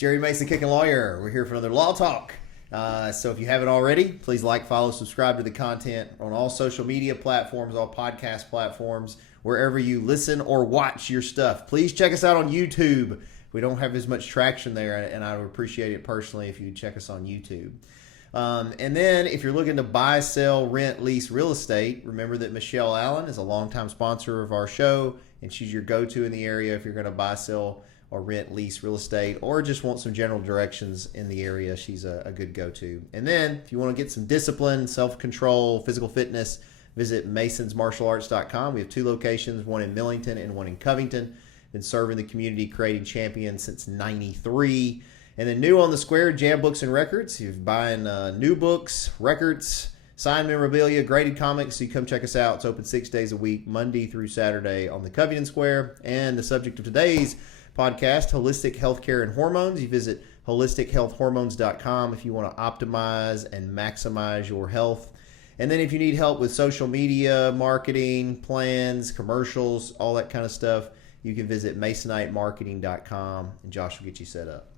Jerry Mason, Kickin Lawyer. We're here for another Law Talk. So if you haven't already, please like, follow, subscribe to the content on all social media platforms, all podcast platforms, wherever you listen or watch your stuff. Please check us out on YouTube. We don't have as much traction there, and I would appreciate it personally if you check us on YouTube. And then if you're looking to buy, sell, rent, lease real estate, remember that Michelle Allen is a longtime sponsor of our show, and she's your go-to in the area if you're going to buy, sell, or rent, lease real estate, or just want some general directions in the area. She's a good go-to. And then if you want to get some discipline, self-control, physical fitness, visit masonsmartialarts.com. We have 2 locations, one in Millington and one in Covington. Been serving the community, creating champions since '93. And then new on the square, Jam Books and Records. You're buying new books, records, signed memorabilia, graded comics. So you come check us out. It's open 6 days a week, Monday through Saturday on the Covington Square. And the subject of today's podcast, Holistic Healthcare and Hormones. You visit holistichealthhormones.com if you want to optimize and maximize your health. And then if you need help with social media, marketing, plans, commercials, all that kind of stuff, you can visit masonitemarketing.com, and Josh will get you set up.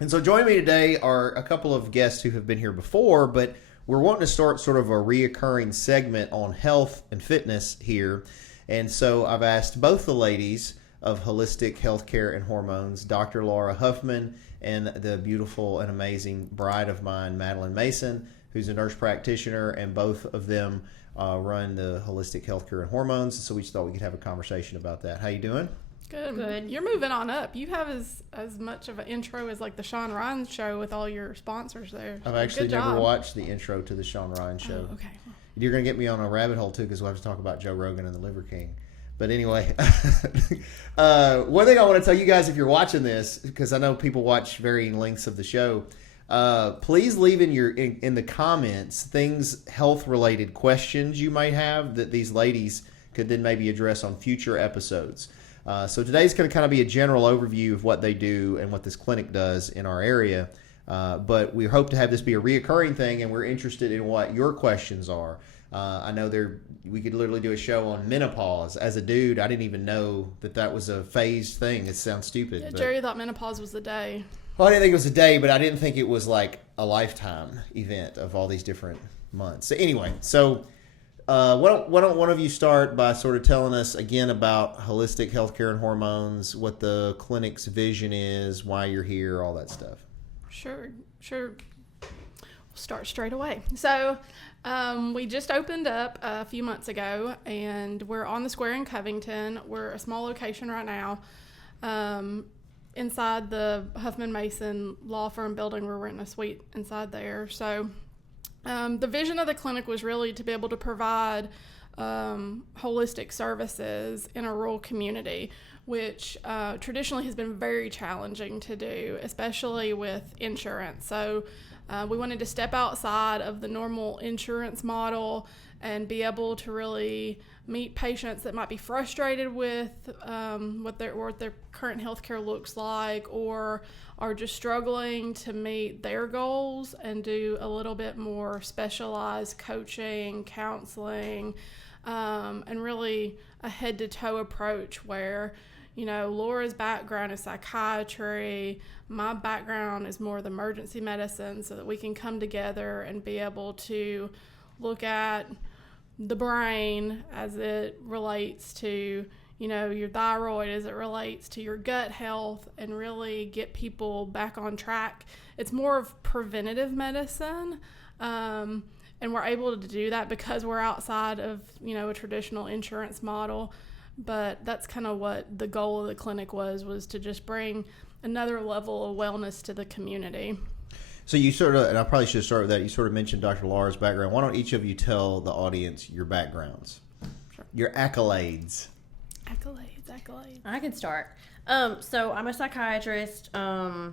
And so joining me today are a couple of guests who have been here before, but we're wanting to start sort of a reoccurring segment on health and fitness here. And so I've asked both the ladies of Holistic Healthcare and Hormones, Dr. Lara Huffman and the beautiful and amazing bride of mine, Madalyn Mason, who's a nurse practitioner, and both of them run the Holistic Healthcare and Hormones. So we just thought we could have a conversation about that. How you doing? Good. You're moving on up. You have as much of an intro as like the Sean Ryan show with all your sponsors there. I've actually never watched the intro to the Sean Ryan show. Oh, okay. You're going to get me on a rabbit hole too, because we'll have to talk about Joe Rogan and the Liver King. But anyway, one thing I want to tell you guys, if you're watching this, because I know people watch varying lengths of the show, please leave in the comments things, health related questions you might have that these ladies could then maybe address on future episodes. So today's going to kind of be a general overview of what they do and what this clinic does in our area. But we hope to have this be a reoccurring thing, and we're interested in what your questions are. I know we could literally do a show on menopause. As a dude, I didn't even know that was a phased thing. It sounds stupid. Yeah, Jerry thought menopause was the day. Well, I didn't think it was a day, but I didn't think it was like a lifetime event of all these different months. So anyway, why don't one of you start by sort of telling us again about Holistic Healthcare and Hormones, what the clinic's vision is, why you're here, all that stuff. Sure. We'll start straight away. So we just opened up a few months ago, and we're on the square in Covington. We're a small location right now. Inside the Huffman Mason law firm building, we're renting a suite inside there. So the vision of the clinic was really to be able to provide holistic services in a rural community, which traditionally has been very challenging to do, especially with insurance. So we wanted to step outside of the normal insurance model and be able to really meet patients that might be frustrated with what their current healthcare looks like, or are just struggling to meet their goals, and do a little bit more specialized coaching, counseling, and really a head-to-toe approach where, Laura's background is psychiatry, my background is more the emergency medicine, so that we can come together and be able to look at the brain as it relates to, your thyroid, as it relates to your gut health, and really get people back on track. It's more of preventative medicine, and we're able to do that because we're outside of, a traditional insurance model. But that's kind of what the goal of the clinic was to just bring another level of wellness to the community. So you sort of, and I probably should start with that, you sort of mentioned Dr. Lara's background. Why don't each of you tell the audience your backgrounds? Sure. Your accolades. Accolades. I can start. So I'm a psychiatrist. I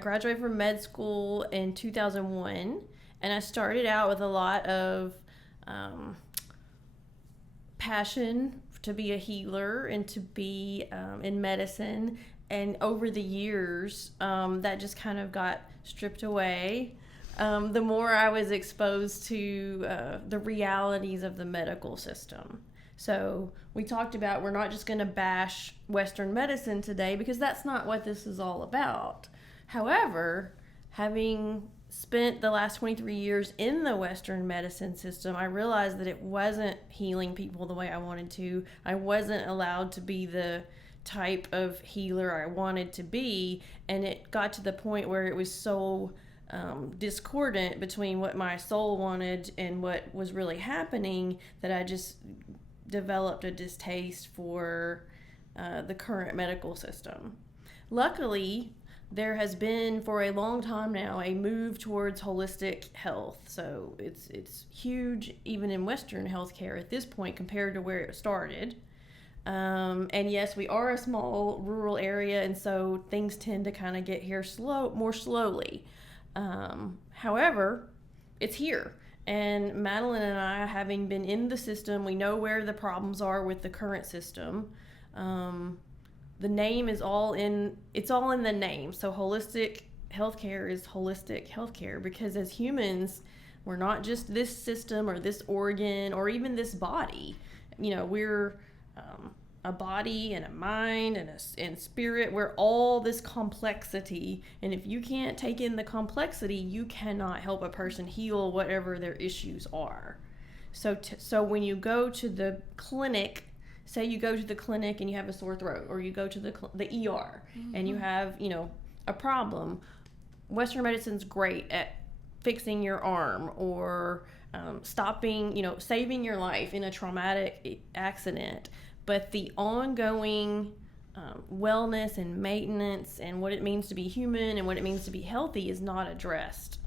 graduated from med school in 2001, and I started out with a lot of passion to be a healer and to be in medicine. And over the years, that just kind of got stripped away. The more I was exposed to the realities of the medical system. So we talked about we're not just going to bash Western medicine today, because that's not what this is all about. However, having spent the last 23 years in the Western medicine system, I realized that it wasn't healing people the way I wanted to. I wasn't allowed to be the type of healer I wanted to be, and it got to the point where it was so discordant between what my soul wanted and what was really happening that I just developed a distaste for the current medical system. Luckily, there has been for a long time now a move towards holistic health. So it's huge even in Western healthcare at this point compared to where it started. And yes, we are a small rural area, and so things tend to kind of get here more slowly. However, it's here. And Madalyn and I, having been in the system, we know where the problems are with the current system. The name is it's all in the name. So holistic healthcare is holistic healthcare because as humans, we're not just this system or this organ or even this body. We're a body and a mind and spirit. We're all this complexity. And if you can't take in the complexity, you cannot help a person heal whatever their issues are. So when you go to the clinic, say you go to the clinic and you have a sore throat, or you go to the ER and you have, a problem, Western medicine's great at fixing your arm or stopping, saving your life in a traumatic accident. But the ongoing wellness and maintenance and what it means to be human and what it means to be healthy is not addressed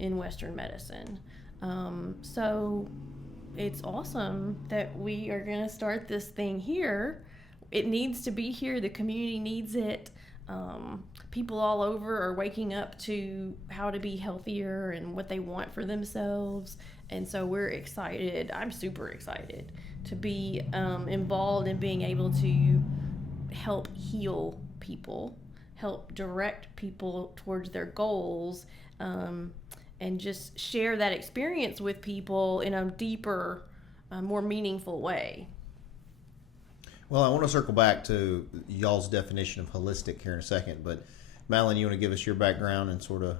in Western medicine. So it's awesome that we are going to start this thing here. It needs to be here. The community needs it. People all over are waking up to how to be healthier and what they want for themselves. And so we're excited. I'm super excited to be involved in being able to help heal people, help direct people towards their goals, and just share that experience with people in a deeper, more meaningful way. Well, I want to circle back to y'all's definition of holistic here in a second, but Madalyn, you want to give us your background and sort of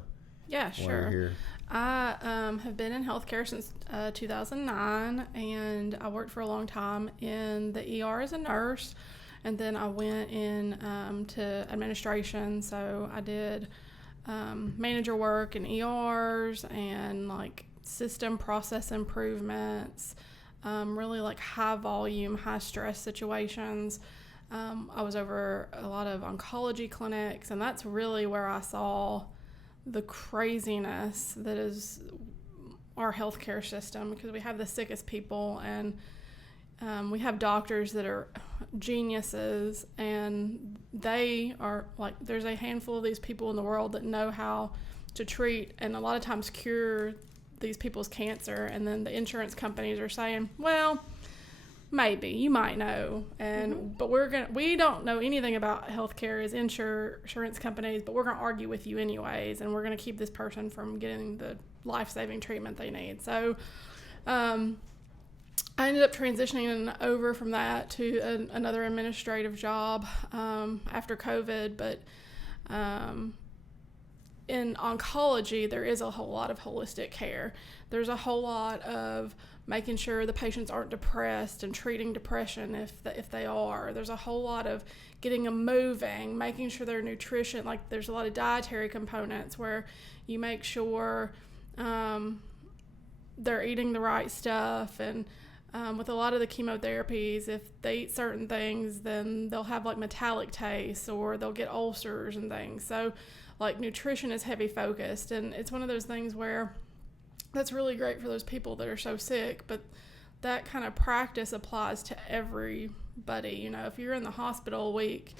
Yeah, why sure. you're here? I have been in healthcare since 2009, and I worked for a long time in the ER as a nurse, and then I went in to administration. So I did manager work in ERs and like system process improvements, really like high volume, high stress situations. I was over a lot of oncology clinics, and that's really where I saw the craziness that is our healthcare system, because we have the sickest people, and we have doctors that are geniuses, and they are like, there's a handful of these people in the world that know how to treat and a lot of times cure these people's cancer, and then the insurance companies are saying, well, maybe you might know, and but we don't know anything about healthcare as insurance companies, but we're going to argue with you anyways, and we're going to keep this person from getting the life-saving treatment they need. So I ended up transitioning over from that to another administrative job after COVID, but in oncology, there is a whole lot of holistic care. There's a whole lot of making sure the patients aren't depressed and treating depression if they are. There's a whole lot of getting them moving, making sure their nutrition, like there's a lot of dietary components where you make sure they're eating the right stuff. And with a lot of the chemotherapies, if they eat certain things, then they'll have like metallic taste or they'll get ulcers and things. So like nutrition is heavy focused, and it's one of those things where that's really great for those people that are so sick, but that kind of practice applies to everybody. If you're in the hospital a week,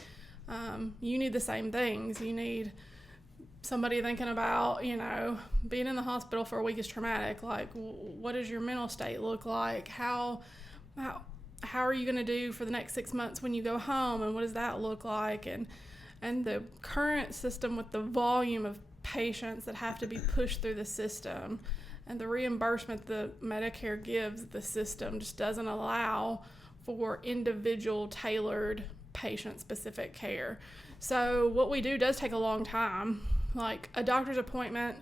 you need the same things. You need somebody thinking about, being in the hospital for a week is traumatic. Like, what does your mental state look like? How are you going to do for the next 6 months when you go home, and what does that look like? And the current system, with the volume of patients that have to be pushed through the system and the reimbursement that Medicare gives the system, just doesn't allow for individual tailored patient specific care. So what we do does take a long time. Like a doctor's appointment,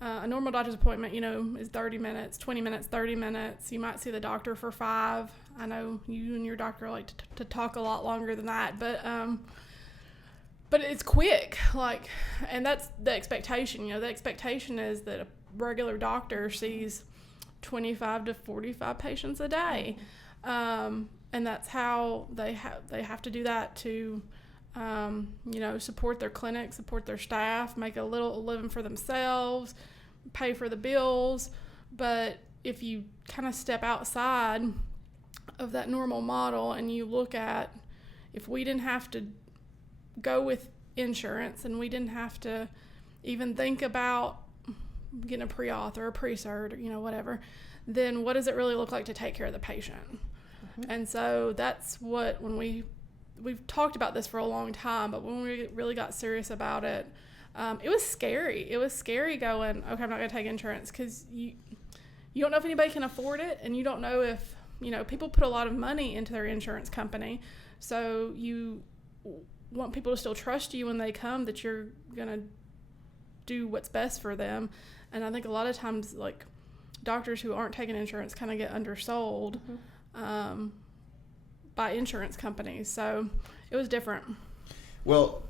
a normal doctor's appointment, is 30 minutes, 20 minutes, 30 minutes. You might see the doctor for 5. I know you and your doctor like to talk a lot longer than that, but it's quick. Like, and that's the expectation. The expectation is that a regular doctor sees 25 to 45 patients a day, and that's how they have to do that to support their clinic, support their staff, make a living for themselves, pay for the bills. But if you kind of step outside of that normal model and you look at, if we didn't have to go with insurance and we didn't have to even think about getting a pre-auth or a pre-cert or whatever, then what does it really look like to take care of the patient? Mm-hmm. And so that's what, when we've talked about this for a long time, but when we really got serious about it, it was scary. It was scary going, okay, I'm not going to take insurance, because you don't know if anybody can afford it, and you don't know if, people put a lot of money into their insurance company, so you want people to still trust you when they come, that you're going to do what's best for them. And I think a lot of times, like, doctors who aren't taking insurance kind of get undersold by insurance companies. So it was different. Well,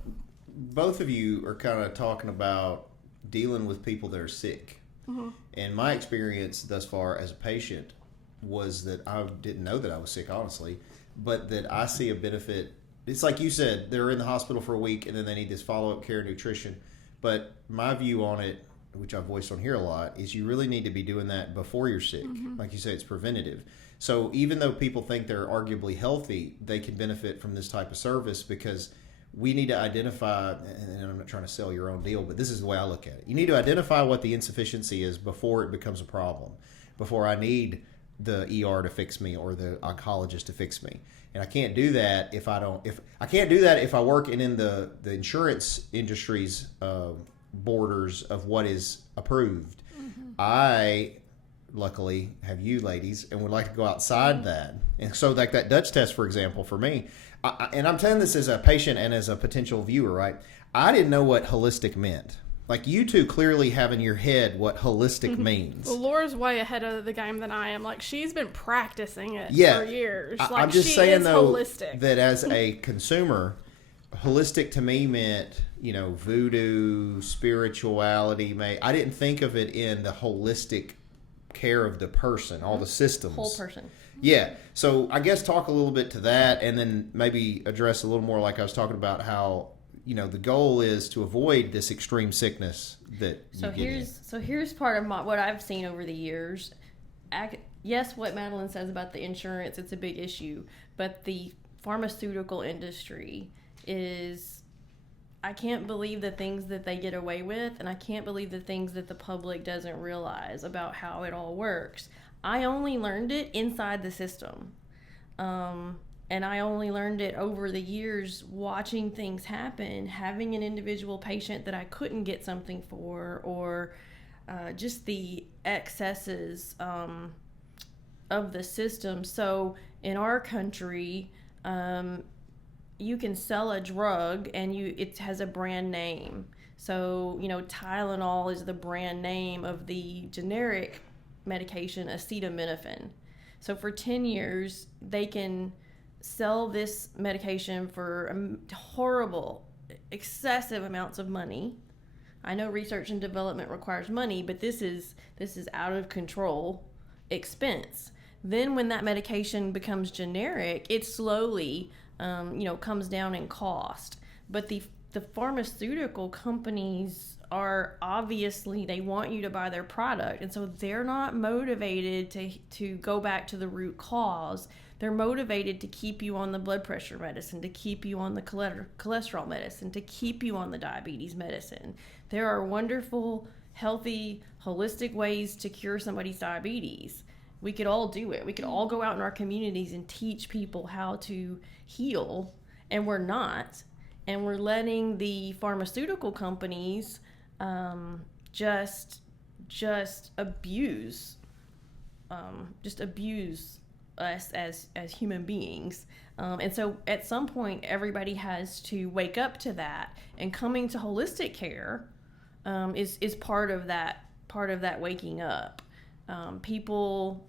both of you are kind of talking about dealing with people that are sick. Mm-hmm. And my experience thus far as a patient was that I didn't know that I was sick, honestly, but that I see a benefit. It's like you said, they're in the hospital for a week and then they need this follow-up care, nutrition. But my view on it, which I've voiced on here a lot, is you really need to be doing that before you're sick. Mm-hmm. Like you say, it's preventative. So even though people think they're arguably healthy, they can benefit from this type of service, because we need to identify, and I'm not trying to sell your own deal, but this is the way I look at it. You need to identify what the insufficiency is before it becomes a problem, before I need the ER to fix me or the oncologist to fix me. And I can't do that if I work in the insurance industry's borders of what is approved. Mm-hmm. I luckily have you ladies and would like to go outside that. And so like that Dutch test, for example, for me, and I'm telling this as a patient and as a potential viewer, right? I didn't know what holistic meant. Like, you two clearly have in your head what holistic means. Well, Laura's way ahead of the game than I am. Like, she's been practicing it for years. Like, I'm just saying, though, holistic. That as a consumer, holistic to me meant, voodoo, spirituality. I didn't think of it in the holistic care of the person, all the systems. Whole person. Yeah. So I guess talk a little bit to that, and then maybe address a little more, like I was talking about, how the goal is to avoid this extreme sickness that you get in. So here's part of what I've seen over the years. Yes, what Madalyn says about the insurance, it's a big issue, but the pharmaceutical industry is, I can't believe the things that they get away with, and I can't believe the things that the public doesn't realize about how it all works. I only learned it inside the system. And I only learned it over the years watching things happen, having an individual patient that I couldn't get something for, or just the excesses of the system. So in our country, you can sell a drug and it has a brand name. So, Tylenol is the brand name of the generic medication, acetaminophen. So for 10 years, they can sell this medication for horrible, excessive amounts of money. I know research and development requires money, but this is out of control expense. Then when that medication becomes generic, it slowly comes down in cost. But the pharmaceutical companies are obviously, they want you to buy their product, and so they're not motivated to go back to the root cause. They're motivated to keep you on the blood pressure medicine, to keep you on the cholesterol medicine, to keep you on the diabetes medicine. There are wonderful, healthy, holistic ways to cure somebody's diabetes. We could all do it. We could all go out in our communities and teach people how to heal, and we're not. And we're letting the pharmaceutical companies just abuse us as human beings. And so at some point, everybody has to wake up to that. And coming to holistic care is part of that waking up. People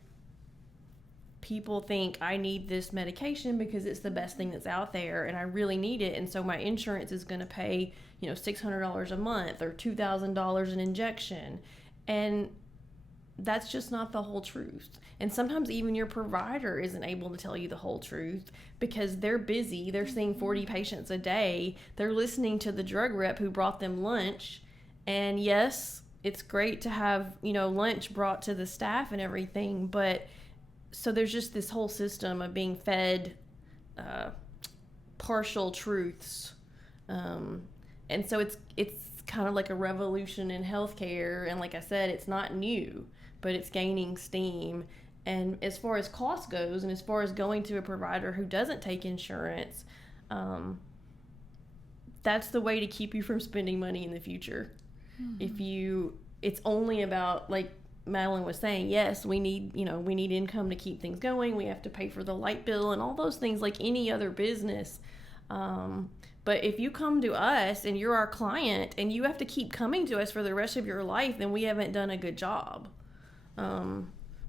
think I need this medication because it's the best thing that's out there and I really need it, and so my insurance is going to pay $600 a month or $2,000 an injection, and that's just not the whole truth. And sometimes even your provider isn't able to tell you the whole truth because they're busy. They're seeing 40 patients a day. They're listening to the drug rep who brought them lunch. And yes, it's great to have, lunch brought to the staff and everything. But so there's just this whole system of being fed partial truths. And so it's kind of like a revolution in healthcare. And like I said, it's not new, but it's gaining steam. And as far as cost goes, and as far as going to a provider who doesn't take insurance, that's the way to keep you from spending money in the future. Mm-hmm. It's only about, like Madalyn was saying, yes, we need income to keep things going. We have to pay for the light bill and all those things like any other business. But if you come to us and you're our client and you have to keep coming to us for the rest of your life, then we haven't done a good job.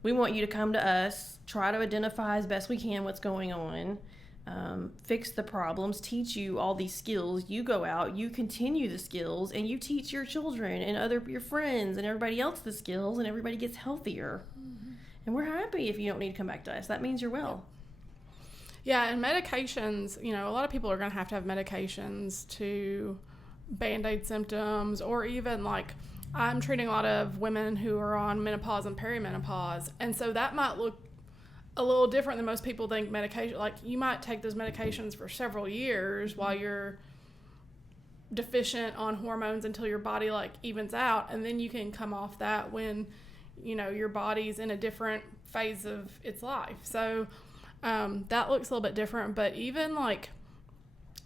We want you to come to us, try to identify as best we can what's going on, fix the problems, teach you all these skills. You go out, you continue the skills, and you teach your children and your friends and everybody else the skills, and everybody gets healthier. Mm-hmm. And we're happy if you don't need to come back to us. That means you're well. Yeah, and medications, a lot of people are going to have medications to Band-Aid symptoms, or even like I'm treating a lot of women who are on menopause and perimenopause. And so that might look a little different than most people think medication. Like you might take those medications for several years while you're deficient on hormones until your body like evens out. And then you can come off that when, your body's in a different phase of its life. So that looks a little bit different. But even like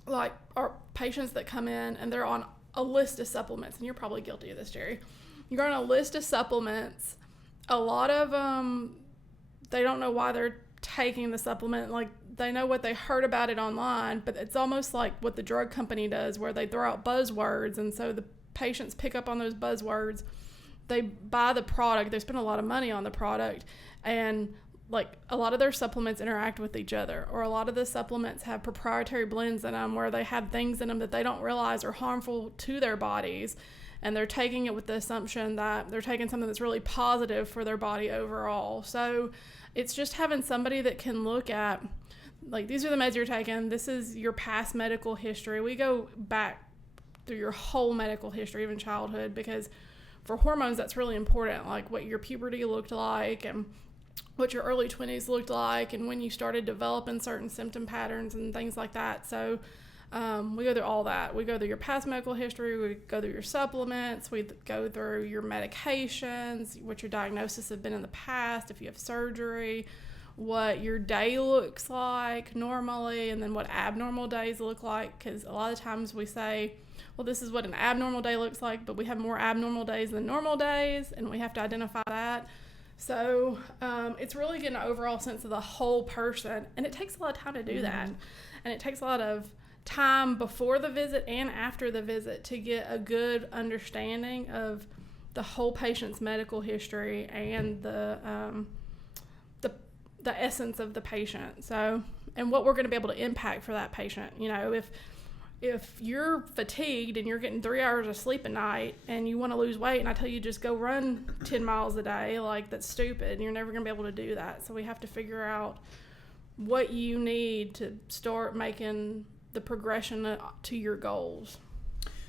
our patients that come in and they're on a list of supplements, and you're probably guilty of this, Jerry. You're on a list of supplements. A lot of them, they don't know why they're taking the supplement. Like they know what they heard about it online, but it's almost like what the drug company does, where they throw out buzzwords, and so the patients pick up on those buzzwords. They buy the product. They spend a lot of money on the product, and like a lot of their supplements interact with each other, or a lot of the supplements have proprietary blends in them where they have things in them that they don't realize are harmful to their bodies, and they're taking it with the assumption that they're taking something that's really positive for their body overall. So it's just having somebody that can look at, like, these are the meds you're taking, this is your past medical history. We go back through your whole medical history, even childhood, because for hormones that's really important, like what your puberty looked like and what your early 20s looked like and when you started developing certain symptom patterns and things like that. So we go through all that. We go through your past medical history, we go through your supplements, we go through your medications, what your diagnosis have been in the past, if you have surgery, what your day looks like normally, and then what abnormal days look like, because a lot of times we say, well, this is what an abnormal day looks like, but we have more abnormal days than normal days, and we have to identify that. So it's really getting an overall sense of the whole person, and it takes a lot of time to do that. And it takes a lot of time before the visit and after the visit to get a good understanding of the whole patient's medical history and the essence of the patient. So, and what we're going to be able to impact for that patient. If you're fatigued and you're getting 3 hours of sleep a night and you want to lose weight and I tell you just go run 10 miles a day, like, that's stupid. You're never going to be able to do that. So we have to figure out what you need to start making the progression to your goals.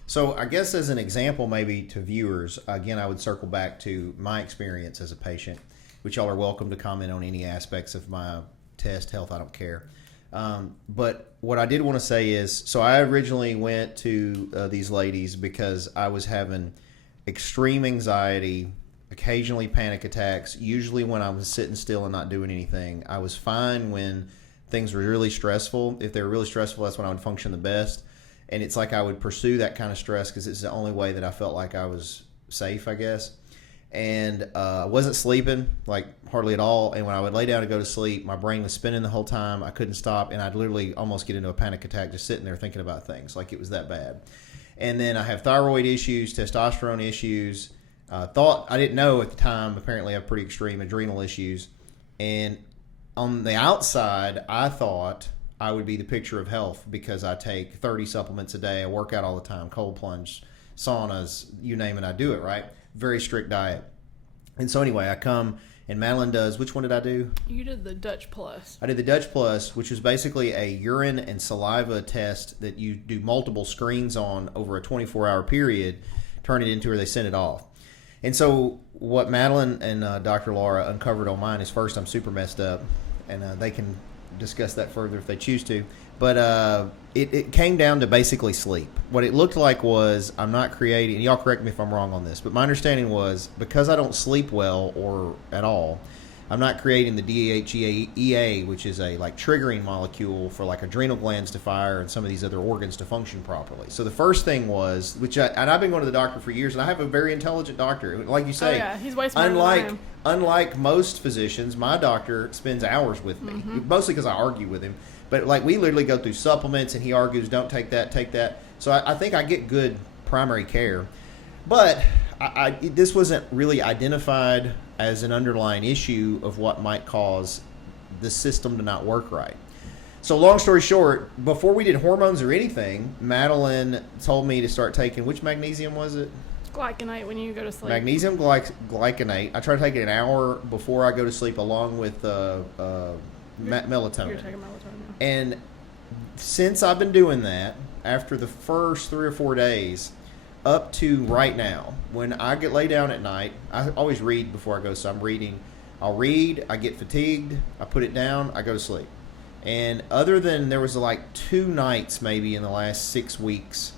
So I guess as an example, maybe to viewers, again, I would circle back to my experience as a patient, which y'all are welcome to comment on any aspects of my test, health, I don't care. But what I did want to say is, so I originally went to these ladies because I was having extreme anxiety, occasionally panic attacks, usually when I was sitting still and not doing anything. I was fine when things were really stressful. If they were really stressful, that's when I would function the best. And it's like I would pursue that kind of stress because it's the only way that I felt like I was safe, I guess. And I wasn't sleeping, like, hardly at all. And when I would lay down to go to sleep, my brain was spinning the whole time. I couldn't stop, and I'd literally almost get into a panic attack just sitting there thinking about things. Like, it was that bad. And then I have thyroid issues, testosterone issues. I didn't know at the time, apparently I have pretty extreme adrenal issues. And on the outside, I thought I would be the picture of health because I take 30 supplements a day. I work out all the time, cold plunge, saunas, you name it, I do it, right? Very strict diet. And so anyway, I come and Madalyn does, which one did I do? You did the Dutch Plus. I did the Dutch Plus, which was basically a urine and saliva test that you do multiple screens on over a 24-hour period, turn it into where they send it off. And so what Madalyn and Dr. Lara uncovered on mine is, first, I'm super messed up, and they can discuss that further if they choose to. But it came down to basically sleep. What it looked like was I'm not creating, and y'all correct me if I'm wrong on this, but my understanding was because I don't sleep well or at all, I'm not creating the DHEA, which is a like triggering molecule for like adrenal glands to fire and some of these other organs to function properly. So the first thing was, and I've been going to the doctor for years, and I have a very intelligent doctor. Like you say, he's way smarter than I am. Unlike most physicians, my doctor spends hours with me, mostly because I argue with him. But like we literally go through supplements, and he argues, don't take that, take that. So I think I get good primary care. But this wasn't really identified as an underlying issue of what might cause the system to not work right. So long story short, before we did hormones or anything, Madalyn told me to start taking, which magnesium was it? Glycinate when you go to sleep. Magnesium glycinate. I try to take it an hour before I go to sleep along with melatonin. You're taking melatonin now. And since I've been doing that, after the first 3 or 4 days, up to right now, when I lay down at night, I always read before I go, so I'm reading. I'll read, I get fatigued, I put it down, I go to sleep. And other than there was like 2 nights maybe in the last 6 weeks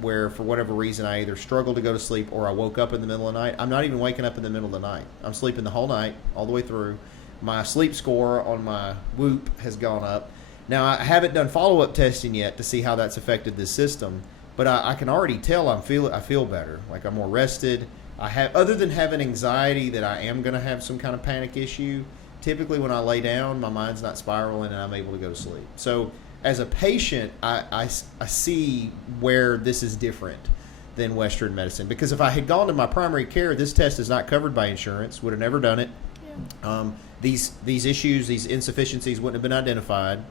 where for whatever reason I either struggled to go to sleep or I woke up in the middle of the night. I'm not even waking up in the middle of the night. I'm sleeping the whole night, all the way through. My sleep score on my Whoop has gone up. Now, I haven't done follow-up testing yet to see how that's affected this system. But I can already tell I feel better. Like I'm more rested. Other than having anxiety that I am going to have some kind of panic issue, typically when I lay down, my mind's not spiraling and I'm able to go to sleep. So as a patient, I see where this is different than Western medicine. Because if I had gone to my primary care, this test is not covered by insurance, would have never done it. Yeah. These issues, these insufficiencies wouldn't have been identified,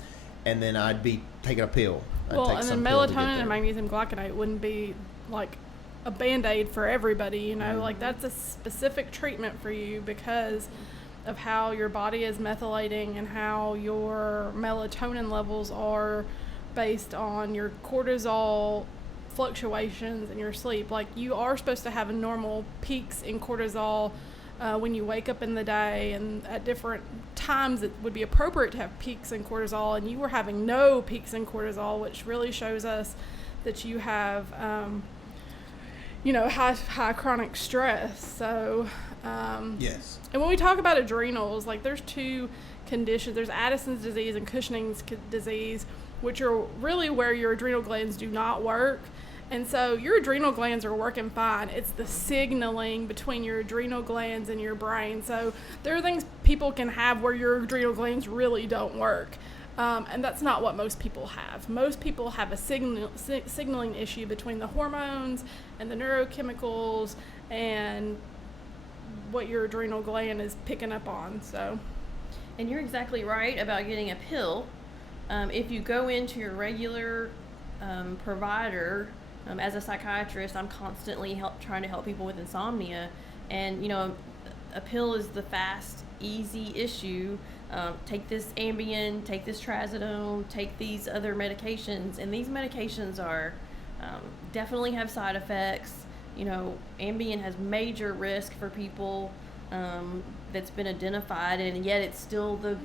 and then I'd be taking a pill. Well, and then melatonin and magnesium glycinate wouldn't be like a Band-Aid for everybody, you know, like that's a specific treatment for you because of how your body is methylating and how your melatonin levels are based on your cortisol fluctuations in your sleep. Like you are supposed to have normal peaks in cortisol when you wake up in the day, and at different times it would be appropriate to have peaks in cortisol, and you were having no peaks in cortisol, which really shows us that you have high chronic stress. So yes. And when we talk about adrenals, like there's 2 conditions. There's Addison's disease and Cushing's disease, which are really where your adrenal glands do not work. And so your adrenal glands are working fine. It's the signaling between your adrenal glands and your brain. So there are things people can have where your adrenal glands really don't work. And that's not what most people have. Most people have a signaling issue between the hormones and the neurochemicals and what your adrenal gland is picking up on. So, and you're exactly right about getting a pill. If you go into your regular provider, as a psychiatrist, I'm constantly trying to help people with insomnia, and a pill is the fast, easy issue. Take this Ambien, take this Trazodone, take these other medications, and these medications are definitely have side effects. Ambien has major risk for people that's been identified, and yet it's still the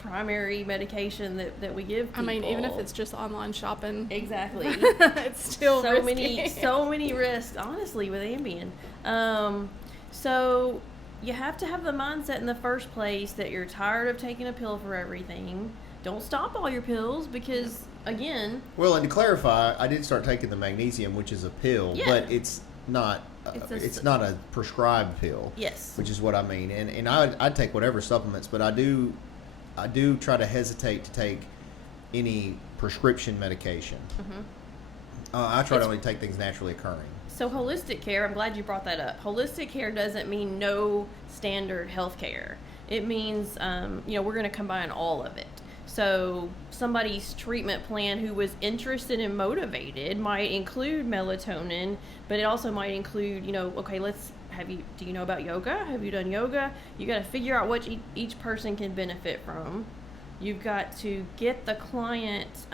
primary medication that we give people. I mean, even if it's just online shopping. Exactly. It's still so many risks, honestly, with Ambien. So you have to have the mindset in the first place that you're tired of taking a pill for everything. Don't stop all your pills because, again... Well, and to clarify, I did start taking the magnesium, which is a pill, but it's not... It's not a prescribed pill. Yes. Which is what I mean. And I'd take whatever supplements, but I do try to hesitate to take any prescription medication. I try to only take things naturally occurring. So holistic care, I'm glad you brought that up. Holistic care doesn't mean no standard health care. It means, we're going to combine all of it. So somebody's treatment plan who was interested and motivated might include melatonin, but it also might include, okay, do you know about yoga? Have you done yoga? You got to figure out what each person can benefit from. You've got to get the client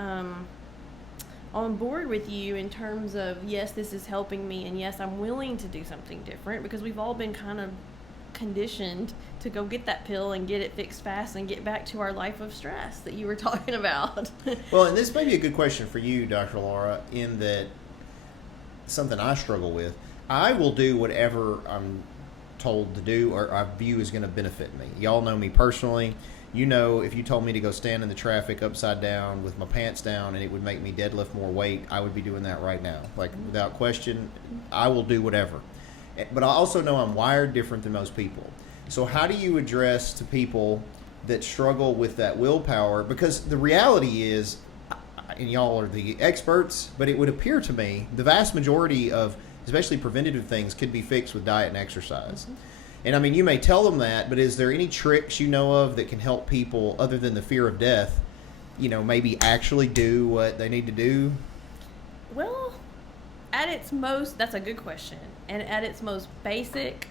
on board with you in terms of, yes, this is helping me, and yes, I'm willing to do something different, because we've all been kind of conditioned to go get that pill and get it fixed fast and get back to our life of stress that you were talking about. Well, and this may be a good question for you, Dr. Lara, in that something I struggle with. I will do whatever I'm told to do or I view is going to benefit me. Y'all know me personally. If you told me to go stand in the traffic upside down with my pants down and it would make me deadlift more weight, I would be doing that right now. Like, without question, I will do whatever. But I also know I'm wired different than most people. So how do you address to people that struggle with that willpower? Because the reality is, and y'all are the experts, but it would appear to me the vast majority of especially preventative things could be fixed with diet and exercise. Mm-hmm. And I mean, you may tell them that, but is there any tricks you know of that can help people, other than the fear of death, maybe actually do what they need to do? Well, at its most, that's a good question. And at its most basic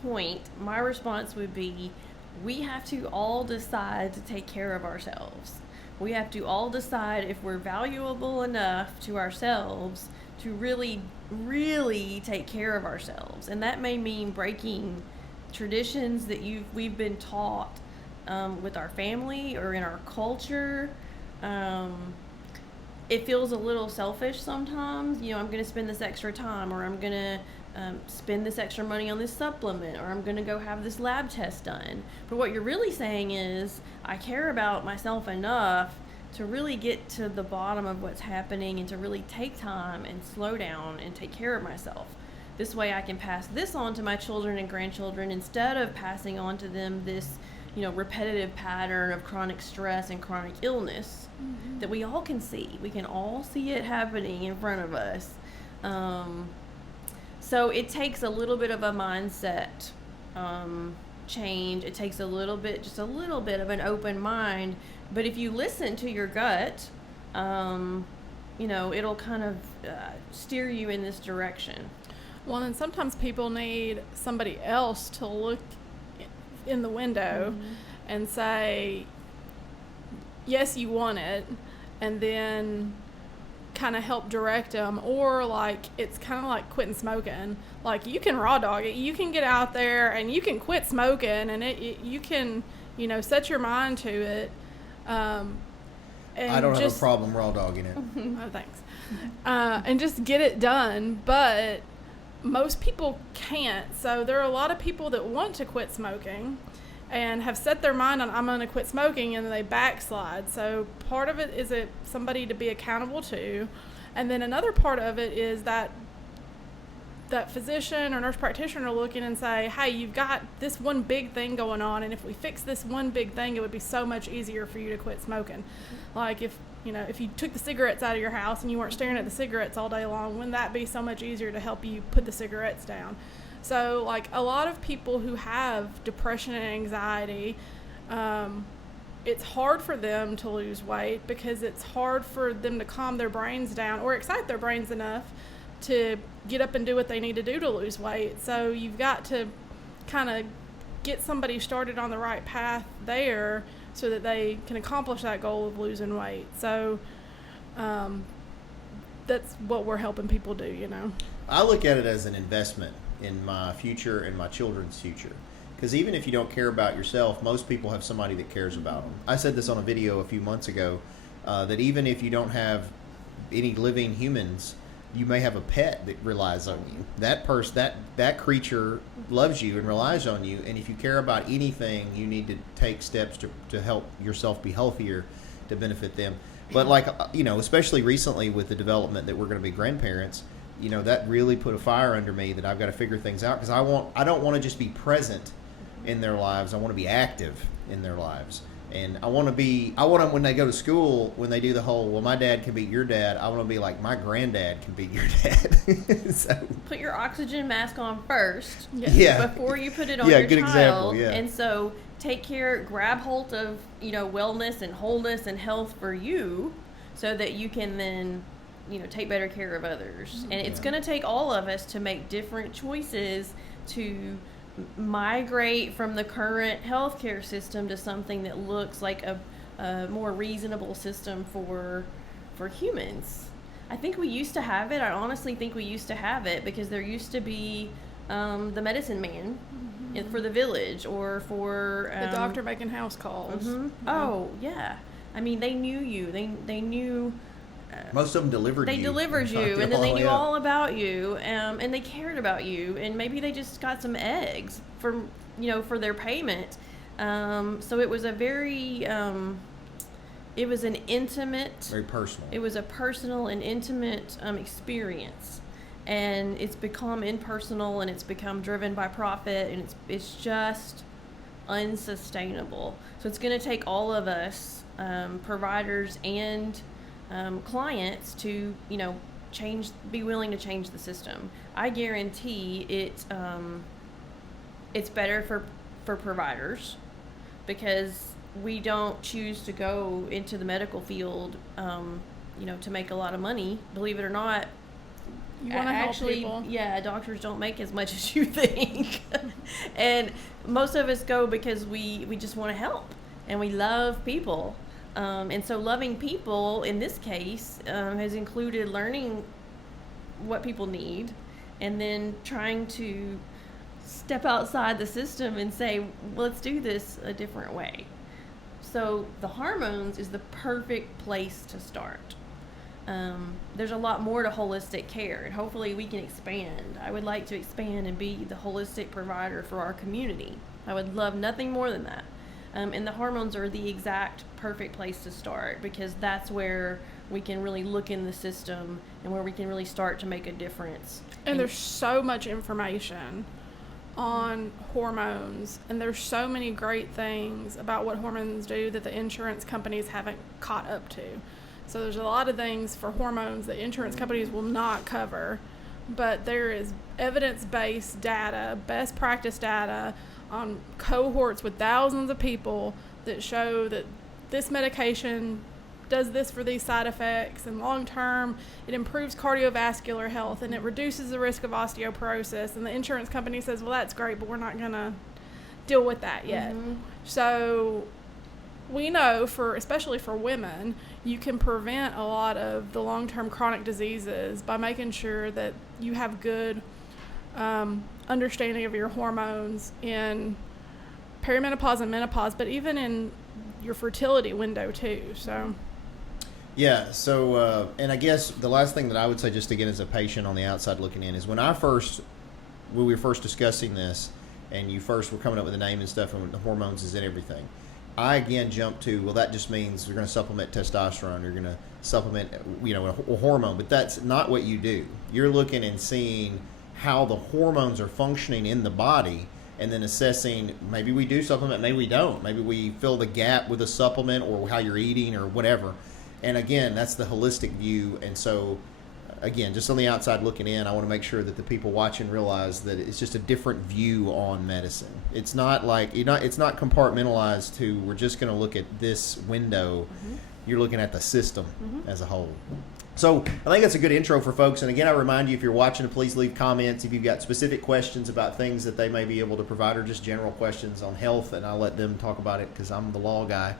point, my response would be, we have to all decide to take care of ourselves. We have to all decide if we're valuable enough to ourselves to really, really take care of ourselves. And that may mean breaking traditions that we've been taught with our family or in our culture. It feels a little selfish sometimes. I'm going to spend this extra time, or I'm going to spend this extra money on this supplement, or I'm going to go have this lab test done. But what you're really saying is, I care about myself enough to really get to the bottom of what's happening and to really take time and slow down and take care of myself. This way I can pass this on to my children and grandchildren instead of passing on to them this, repetitive pattern of chronic stress and chronic illness that we all can see. We can all see it happening in front of us. So it takes a little bit of a mindset change. It takes just a little bit of an open mind. But if you listen to your gut, it'll kind of steer you in this direction. Well, and sometimes people need somebody else to look in the window and say, yes, you want it, and then kind of help direct them. Or it's kind of like quitting smoking. Like, you can raw dog it. You can get out there and you can quit smoking, and you can, set your mind to it. And I don't have a problem raw dogging it. Oh, thanks. And just get it done. But most people can't. So there are a lot of people that want to quit smoking and have set their mind on, I'm going to quit smoking, and then they backslide. So part of it is somebody to be accountable to. And then another part of it is that physician or nurse practitioner looking and say, hey, you've got this one big thing going on, and if we fix this one big thing, it would be so much easier for you to quit smoking. Like, if you took the cigarettes out of your house and you weren't staring at the cigarettes all day long, wouldn't that be so much easier to help you put the cigarettes down? So, a lot of people who have depression and anxiety, it's hard for them to lose weight because it's hard for them to calm their brains down or excite their brains enough to get up and do what they need to do to lose weight. So you've got to kind of get somebody started on the right path there so that they can accomplish that goal of losing weight. So that's what we're helping people do, I look at it as an investment in my future and my children's future. Because even if you don't care about yourself, most people have somebody that cares about them. I said this on a video a few months ago, that even if you don't have any living humans, you may have a pet that relies on you. That creature loves you and relies on you. And if you care about anything, you need to take steps to help yourself be healthier to benefit them. But especially recently with the development that we're going to be grandparents, that really put a fire under me that I've got to figure things out, because I don't want to just be present in their lives. I want to be active in their lives. And I want them when they go to school, when they do the whole, well, my dad can beat your dad, I want to be like, my granddad can beat your dad. So put your oxygen mask on first. Yeah. Before you put it on your good child. example, yeah. And so grab hold of, wellness and wholeness and health for you so that you can then, take better care of others. And it's going to take all of us to make different choices to migrate from the current healthcare system to something that looks like a more reasonable system for humans. I think we used to have it. I honestly think we used to have it because there used to be the medicine man for the village or for the doctor making house calls. Oh yeah, I mean they knew you. They knew. Most of them delivered They you. delivered you, and then they knew all about you, and they cared about you, and maybe they just got some eggs for their payment. So it was a very, it was an intimate, very personal. It was a personal and intimate experience, and it's become impersonal, and it's become driven by profit, and it's just unsustainable. So it's going to take all of us, providers and clients, to be willing to change the system. I guarantee it's better for providers because we don't choose to go into the medical field to make a lot of money. Believe it or not, you want to help people. Yeah, doctors don't make as much as you think. And most of us go because we just want to help and we love people. And so loving people in this case has included learning what people need and then trying to step outside the system and say, let's do this a different way. So the hormones is the perfect place to start. There's a lot more to holistic care, and hopefully we can expand. I would like to expand and be the holistic provider for our community. I would love nothing more than that. And the hormones are the exact perfect place to start because that's where we can really look in the system and where we can really start to make a difference. And there's so much information on hormones, and there's so many great things about what hormones do that the insurance companies haven't caught up to. So there's a lot of things for hormones that insurance companies will not cover, but there is evidence-based data, best practice data on cohorts with thousands of people that show that this medication does this for these side effects, and long term it improves cardiovascular health and it reduces the risk of osteoporosis, and the insurance company says, well, that's great, but we're not going to deal with that yet. So we know, especially for women, you can prevent a lot of the long-term chronic diseases by making sure that you have good understanding of your hormones in perimenopause and menopause, but even in your fertility window too. So yeah, so and I guess the last thing that I would say, just again as a patient on the outside looking in, is when we were first discussing this and you first were coming up with the name and stuff and the hormones is in everything, I again jumped to, well, that just means you're going to supplement testosterone, you're going to supplement a hormone, but that's not what you do. You're looking and seeing how the hormones are functioning in the body, and then assessing, maybe we do supplement, maybe we don't. Maybe we fill the gap with a supplement or how you're eating or whatever. And again, that's the holistic view. And so, again, just on the outside looking in, I want to make sure that the people watching realize that it's just a different view on medicine. It's not like, it's not compartmentalized to, we're just going to look at this window. You're looking at the system as a whole. So I think that's a good intro for folks. And again, I remind you, if you're watching, please leave comments if you've got specific questions about things that they may be able to provide, or just general questions on health, and I'll let them talk about it because I'm the law guy.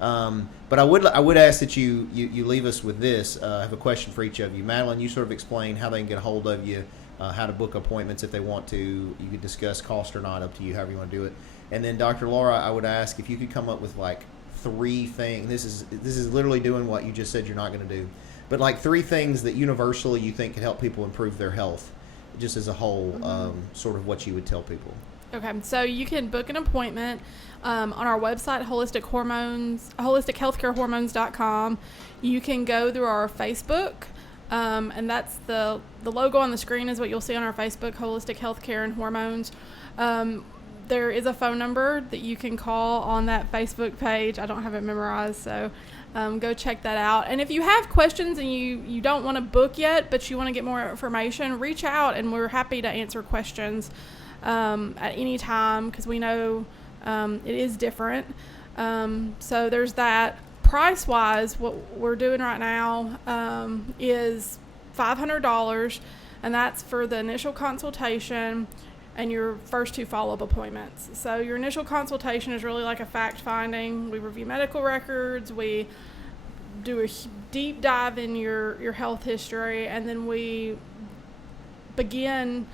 But I would ask that you leave us with this. I have a question for each of you. Madalyn, you sort of explain how they can get a hold of you, how to book appointments if they want to. You could discuss cost or not, up to you, however you want to do it. And then Dr. Lara, I would ask if you could come up with like 3 things. This is literally doing what you just said you're not going to do. But like 3 things that universally you think could help people improve their health, just as a whole, sort of what you would tell people. Okay, so you can book an appointment on our website, holistichealthcarehormones.com. You can go through our Facebook, and that's the logo on the screen is what you'll see on our Facebook, Holistic Healthcare and Hormones. there is a phone number that you can call on that Facebook page. I don't have it memorized, so go check that out. And if you have questions and you don't want to book yet, but you want to get more information, reach out, and we're happy to answer questions at any time, because we know it is different. So there's that. Price-wise, what we're doing right now is $500, and that's for the initial consultation and your first 2 follow-up appointments. So your initial consultation is really like a fact-finding. We review medical records, we do a deep dive in your health history, and then we begin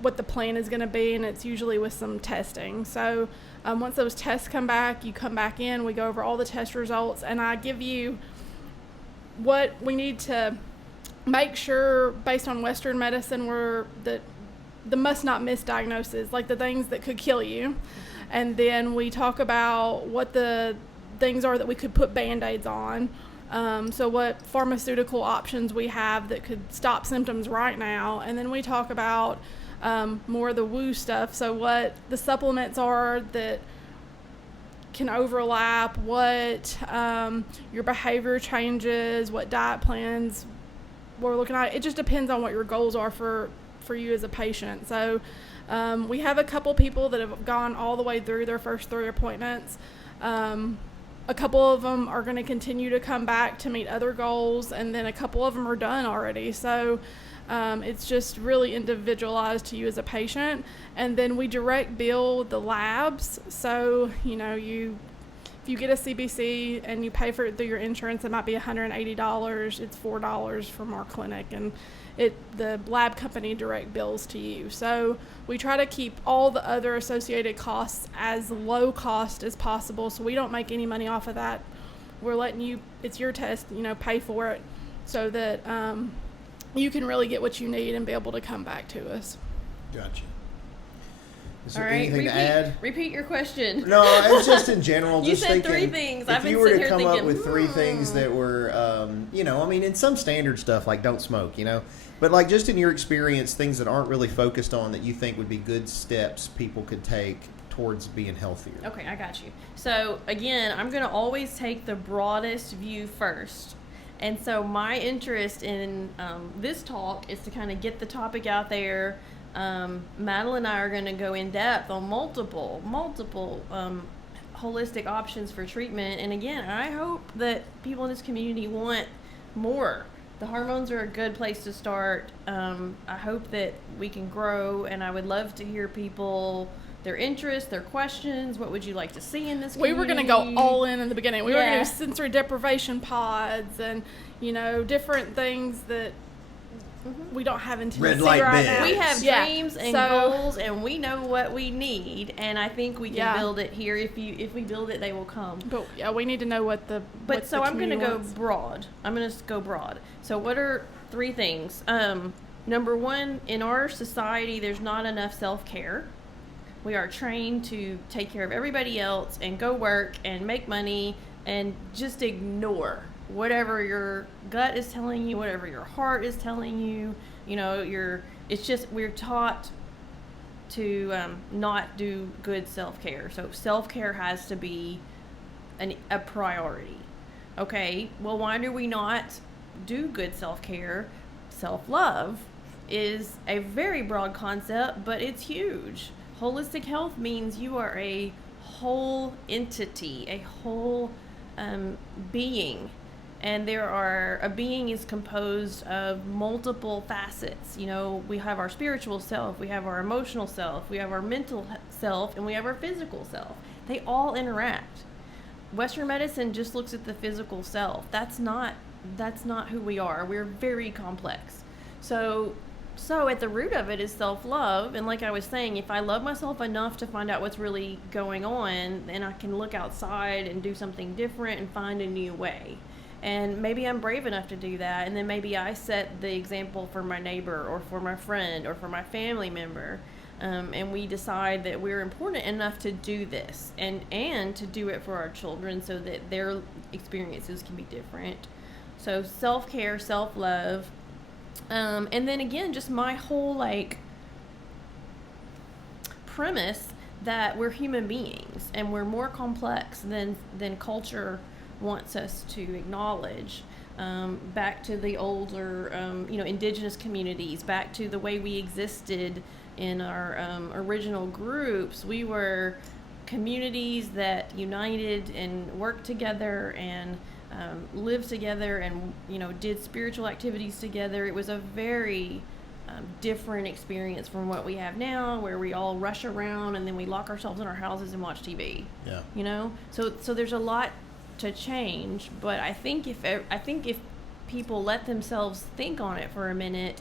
what the plan is going to be, and it's usually with some testing. So once those tests come back, you come back in, we go over all the test results, and I give you what we need to make sure, based on Western medicine, the must not miss diagnosis, like the things that could kill you. And then we talk about what the things are that we could put Band-Aids on. So what pharmaceutical options we have that could stop symptoms right now. And then we talk about more of the woo stuff. So what the supplements are that can overlap, what your behavior changes, what diet plans we're looking at. It just depends on what your goals are for you as a patient. So we have a couple people that have gone all the way through their first 3 appointments. A couple of them are going to continue to come back to meet other goals, and then a couple of them are done already. So it's just really individualized to you as a patient. And then we direct bill the labs. So, if you get a CBC and you pay for it through your insurance, it might be $180. It's $4 from our clinic, and the lab company direct bills to you. So we try to keep all the other associated costs as low cost as possible, so we don't make any money off of that. We're letting you, it's your test, pay for it, so that you can really get what you need and be able to come back to us. Gotcha. Is there All right, anything to add? Repeat your question. No, it's just in general. You just said thinking, 3 things. If I've been you were sitting to here come thinking, up with 3 things that were, in some standard stuff like don't smoke, but like just in your experience, things that aren't really focused on that you think would be good steps people could take towards being healthier. Okay, I got you. So again, I'm going to always take the broadest view first. And so my interest in this talk is to kind of get the topic out there. Madalyn and I are going to go in depth on multiple holistic options for treatment. And again, I hope that people in this community want more. The hormones are a good place to start. I hope that we can grow, and I would love to hear people, their interests, their questions. What would you like to see in this community? We were going to go all in the beginning. We were going to do sensory deprivation pods and, different things that we don't have in Tennessee right now. We have dreams and goals, and we know what we need, and I think we can build it here. If we build it, they will come. But we need to know what the so I'm going to go broad. So what are 3 things? Number 1, in our society, there's not enough self-care. We are trained to take care of everybody else and go work and make money and just ignore whatever your gut is telling you, whatever your heart is telling you. We're taught to not do good self-care. So self-care has to be a priority. Okay, well, why do we not do good self-care? Self-love is a very broad concept, but it's huge. Holistic health means you are a whole entity, a whole being. And a being is composed of multiple facets. We have our spiritual self, we have our emotional self, we have our mental self, and we have our physical self. They all interact. Western medicine just looks at the physical self. That's not who we are. We're very complex. So at the root of it is self-love. And like I was saying, if I love myself enough to find out what's really going on, then I can look outside and do something different and find a new way. And maybe I'm brave enough to do that, and then maybe I set the example for my neighbor or for my friend or for my family member, and we decide that we're important enough to do this and to do it for our children so that their experiences can be different. So self-care, self-love, and then again, just my whole premise that we're human beings and we're more complex than culture wants us to acknowledge. Back to the older, indigenous communities, back to the way we existed in our original groups. We were communities that united and worked together and lived together and, did spiritual activities together. It was a very different experience from what we have now, where we all rush around and then we lock ourselves in our houses and watch TV. Yeah. So there's a lot to change, but I think if people let themselves think on it for a minute,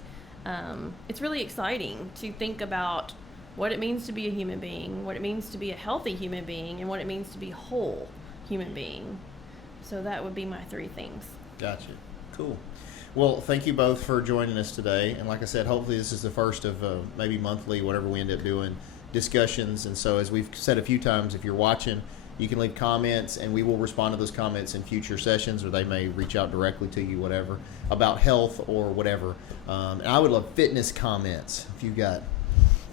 it's really exciting to think about what it means to be a human being, what it means to be a healthy human being, and what it means to be a whole human being. So that would be my 3 things. Gotcha. Cool. Well, thank you both for joining us today. And like I said, hopefully this is the first of maybe monthly, whatever we end up doing, discussions. And so as we've said a few times, if you're watching, you can leave comments and we will respond to those comments in future sessions, or they may reach out directly to you, whatever, about health or whatever. And I would love fitness comments if you've got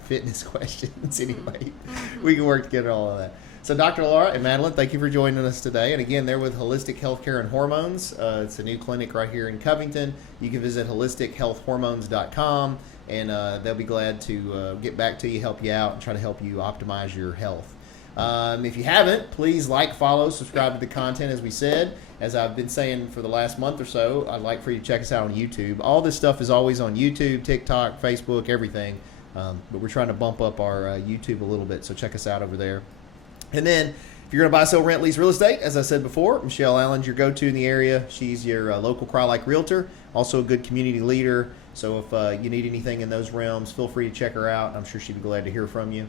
fitness questions anyway. We can work together all of that. So Dr. Lara and Madalyn, thank you for joining us today. And again, they're with Holistic Healthcare and Hormones. It's a new clinic right here in Covington. You can visit holistichealthhormones.com, and they'll be glad to get back to you, help you out, and try to help you optimize your health. If you haven't, please like, follow, subscribe to the content, as we said. As I've been saying for the last month or so, I'd like for you to check us out on YouTube. All this stuff is always on YouTube, TikTok, Facebook, everything. But we're trying to bump up our YouTube a little bit, so check us out over there. And then if you're going to buy, sell, rent, lease real estate, as I said before, Michelle Allen's your go-to in the area. She's your local Cry-Like realtor, also a good community leader. So if you need anything in those realms, feel free to check her out. I'm sure she'd be glad to hear from you.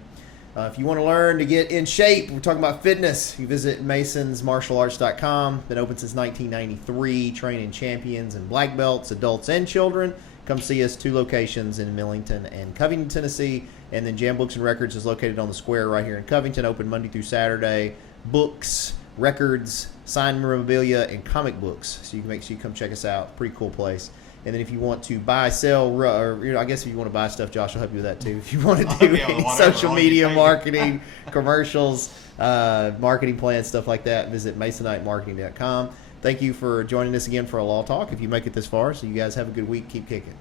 If you want to learn to get in shape, we're talking about fitness, you visit masonsmartialarts.com. Been open since 1993, training champions and black belts, adults and children. Come see us, 2 locations in Millington and Covington, Tennessee. And then Jam Books and Records is located on the square right here in Covington, open Monday through Saturday. Books, records, signed memorabilia, and comic books. So you can make sure you come check us out. Pretty cool place. And then if you want to buy, sell, or I guess if you want to buy stuff, Josh will help you with that too. If you want to do any social media marketing, commercials, marketing plans, stuff like that, visit masonitemarketing.com. Thank you for joining us again for a Law Talk, if you make it this far. So you guys have a good week. Keep kicking.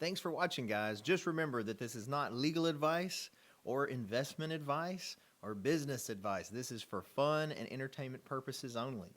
Thanks for watching, guys. Just remember that this is not legal advice or investment advice or business advice. This is for fun and entertainment purposes only.